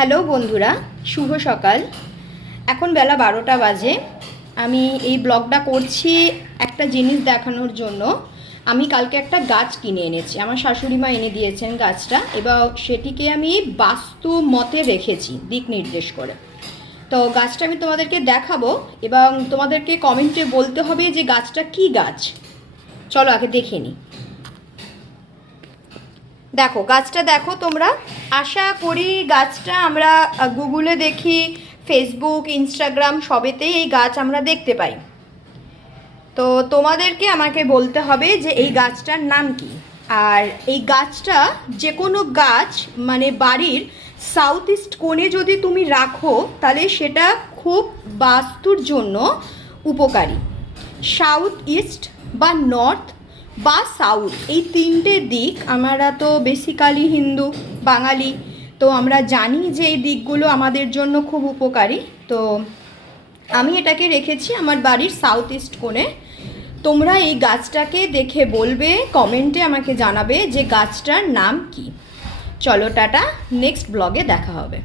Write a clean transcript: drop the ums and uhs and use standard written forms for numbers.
Hello বন্ধুরা, শুভ সকাল। এখন বেলা 12টা বাজে। আমি এই ব্লগটা করছি একটা জিনিস দেখানোর জন্য। আমি কালকে একটা গাছ কিনে এনেছি, আমার শাশুড়ি মা এনে দিয়েছেন গাছটা, এবং সেটিকে আমি বাস্তু মতে রেখেছি দিক নির্দেশ করে। তো গাছটা আমি তোমাদেরকে দেখাবো এবং তোমাদেরকে কমেন্টে বলতে হবে যে গাছটা কি গাছ। চলো আগে দেখে নিই। দেখো গাছটা, দেখো তোমরা। আশা করি গাছটা আমরা গুগলে দেখি, ফেসবুক, ইনস্টাগ্রাম সবেতেই এই গাছ আমরা দেখতে পাই। তো তোমাদেরকে আমাকে বলতে হবে যে এই গাছটার নাম কি। আর এই গাছটা যে কোনো গাছ মানে বাড়ির সাউথ ইস্ট কোণে যদি তুমি রাখো তাহলে সেটা খুব বাস্তুর জন্য উপকারী। সাউথ ইস্ট বা নর্থ বা সাউথ, এই তিনটে দিক, আমরা তো বেসিক্যালি হিন্দু বাঙালি, তো আমরা জানি যে এই দিকগুলো আমাদের জন্য খুব উপকারী। তো আমি এটাকে রেখেছি আমার বাড়ির সাউথ ইস্ট কোণে। তোমরা এই গাছটাকে দেখে বলবে, কমেন্টে আমাকে জানাবে যে গাছটার নাম কি। চলো টাটা, নেক্সট ব্লগে দেখা হবে।